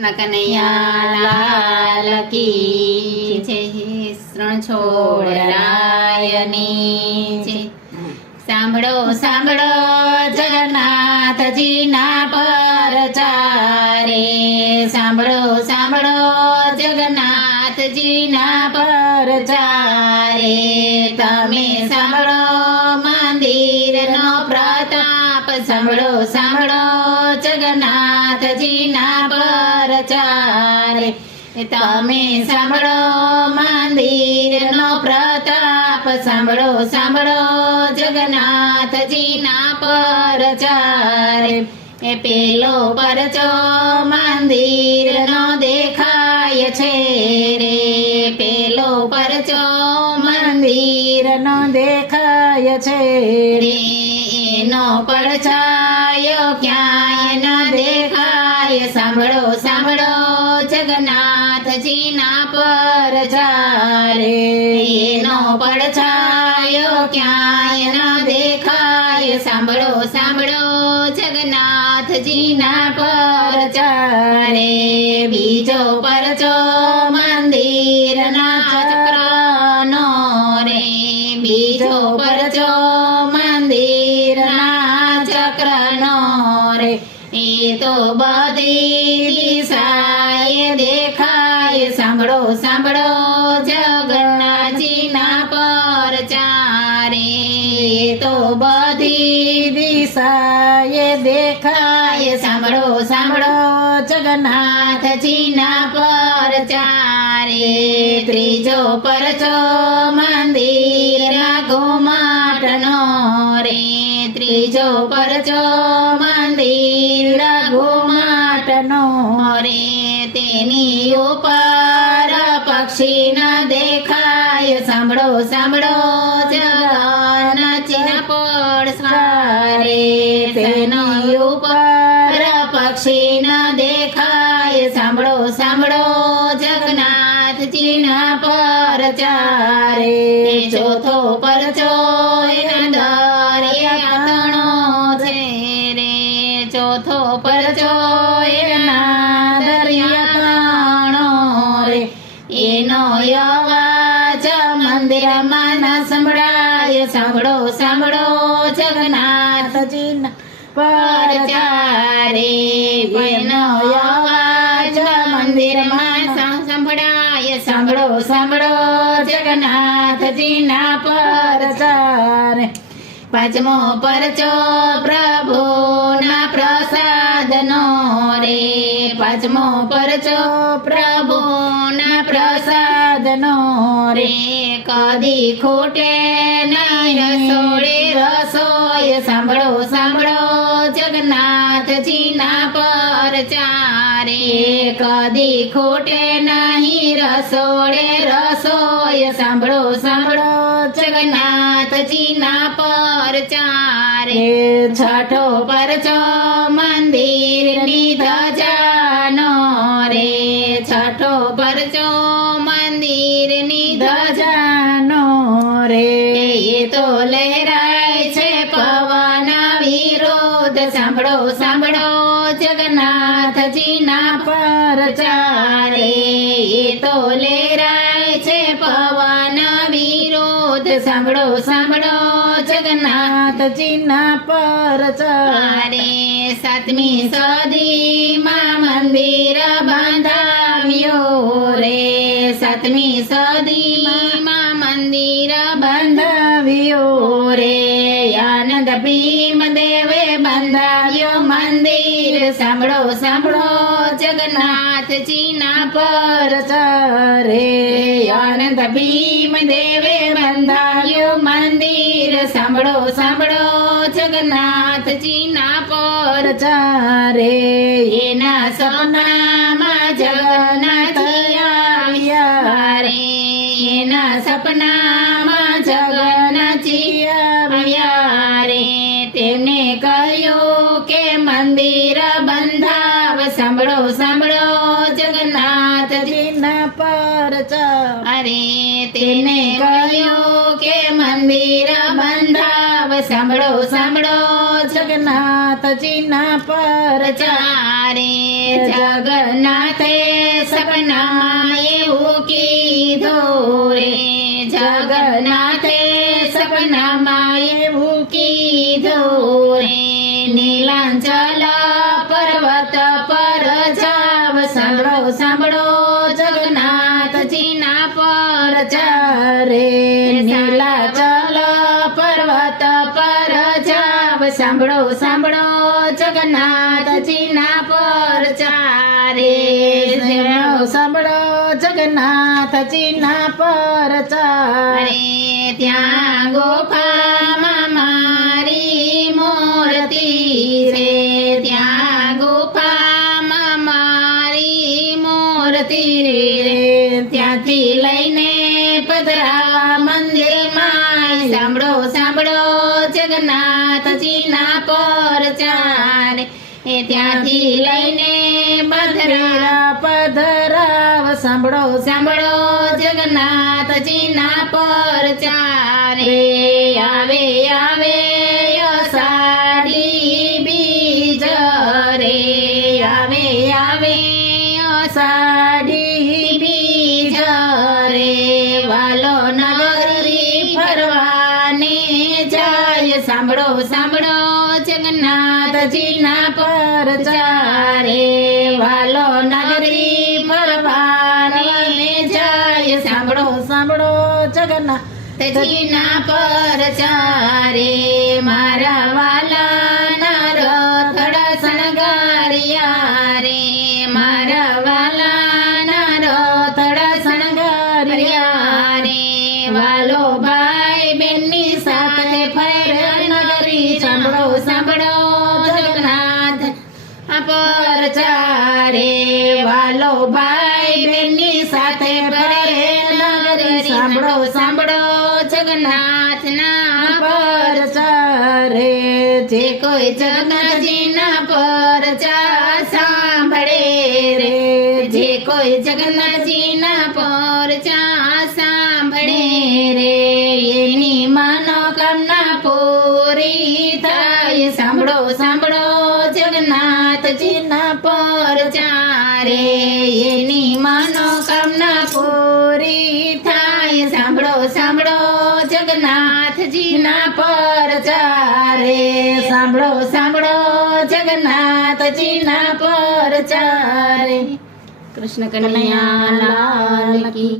કનૈયા લાલ કી જય. શ્રણ છોડરાયની જય. સાંભળો સાંભળો જગન્નાથજીના પરચારે. સાંભળો સાંભળો જગન્નાથજીના પરચારે. તમે સાંભળો મંદિરનો પ્રતાપ. સાંભળો સાંભળો જગન્નાથજીના પરચારે. તમે સાંભળો મંદિરનો પ્રતાપ. સાંભળો સાંભળો જગન્નાથજીના પરચારે. એ પેલો પરચો મંદિરનો દેખાય છે રે. પેલો પરચો મંદિરનો દેખાય છે રે. એનો પડછાયો ક્યાંય ન દેખાય. સાંભળો સાંભળો જગન્નાથજીના પરચારે. એનો પડછાયો ક્યાંય ન દેખાય. સાંભળો સાંભળો જગન્નાથજીના પરચારે. બીજો પરચો મંદિરના ચક્રનો રે. બીજો પરચો મંદિરના ચક્રનો રે. એ તો બધી દિશાએ દેખાય. સાંભળો સાંભળો જગન્નાથજીના પરચારે. એ તો બધી દિશાએ દેખાય. સાંભળો સાંભળો જગન્નાથજીના પરચારે. ત્રીજો પરચો મંદિરના ઘુમટનો રે. ત્રીજો પરચો મંદિરના ઘુમટનો રે. તેની ઉપર પક્ષી ન દેખાય. સાંભળો સાંભળો જગન્નાથજીના પડછારે. તેની ઉપર પક્ષી ન દેખાય. સાંભળો સાંભળો જગન્નાથજીના પરચારે. ચોથો પરચો એના દરિયાતણો છે રે. ચોથો પરચો એના દરિયાતણો રે. એનો અવાજ મંદિરમાં ન સંભળાય. સાંભળો સાંભળો જગન્નાથજીના પરચારે. એનો અવાજ મંદિરમાં સંભળાય. સાંભળો સાંભળો જગન્નાથજીના પરચારે. પાંચમો પરચો પ્રભુના પ્રસાદનો રે. પાંચમો પરચો પ્રભુના પ્રસાદનો રે. કદી ખૂટે નહીં રસોડે રસોઈ. સાંભળો સાંભળો જગન્નાથજીના પરચારે. કદી ખૂટે નહીં રસોડે રસોઈ. સાંભળો સાંભળો જગન્નાથજીના પરચારે. છઠ્ઠો પરચો મંદિરની ધજાનો રે. છઠ્ઠો પરચો મંદિરની ધજાનો રે. એ તો લહેરાય છે પવન વિરોધ. સાંભળો સાંભળો જગન્નાથજીના પરચારે. એ તો લહેરાય છે પવન વિરોધ. સાંભળો સાંભળો જગન્નાથજીના પરચારે. સાતમી સદીમાં મંદિર બંધાવ્યો રે. સાતમી સદીમાં મંદિર બંધાવ્યો રે. આનંદ ભીમ દેવે બંધાવ્યો મંદિર. સાંભળો સાંભળો જગન્નાથજીના પરચારે. આનંદ ભીમ દેવે બંધાવ્યો મંદિર. સાંભળો સાંભળો જગન્નાથજીના પરચારે. એના સપનામાં જગન્નાથજી આવ્યા રે. એના સપનામાં જગન્નાથજી આવ્યા રે. તેમને કહ્યું કે મંદિર બંધાવ. સાંભળો સાંભળો જગન્નાથજીના પરચારે. તેને કહ્યું કે મંદિર બંધાવ. સાંભળો સાંભળો જગન્નાથજીના પરચારે. જગન્નાથે સપનામાં એવું કીધું રે જગન્નાથે સપનામાં એવું કીધું રે નીલાંચલ પર્વત પર જાવ સાંભળો સાંભળો જગન્નાથજીના પરચાર રે નીલાંચલ પર્વત પર જાવ સાંભળો સાંભળો જગન્નાથજીના પરચાર રે સાંભળો જગન્નાથજીના પરચાર રે ત્યાં ગુફામાં મારી મૂર્તિ રે ત્યાં ગુફામાં મારી મૂર્તિ રે ત્યાંથી લઈને પધરાવા મંદિરમાં સાંભળો સાંભળો જગન્નાથજીના પરચાર એ ત્યાંથી લઈને પધરાવ સાંભળો સાંભળો જગન્નાથજીના પરચાર રે આવે આવે અષાઢી બીજ રે આવે આવે અષાઢી બીજ રે વાલો નગરી ફરવાને જાય સાંભળો સાંભળો જગન્નાથજીના પરચાર રે વાલો નગરી ફરવાને જાય સાંભળો સાંભળો જગન્નાથજીના પરચાર રે મારા વાલાના રથડા શણગાર્યા રે મારા વાલાના રથડા શણગાર્યા રે વાલો ભાઈ બેનની સાથે ફર્યા નગરી સાંભળો સાંભળો જગન્નાથ પરચાર રે વાલો ભાઈ બેનની સાથે ફરે નગરી સાંભળો સાંભળો જગન્નાથના પરચાર રે જે કોઈ જગન્નાથજીના પરચાર સાંભળે રે જે કોઈ જગન્નાથજીના પરચાર સાંભળે રે એની મનોકામના પૂરી થાય સાંભળો સાંભળો જગન્નાથજીના પરચાર રે એની મનોકામના પૂરી થાય સાંભળો સાંભળો જગન્નાથજીના પરચાર રે સાંભળો સાંભળો જગન્નાથજીના પરચાર રે કૃષ્ણ કનૈયા લાલ કી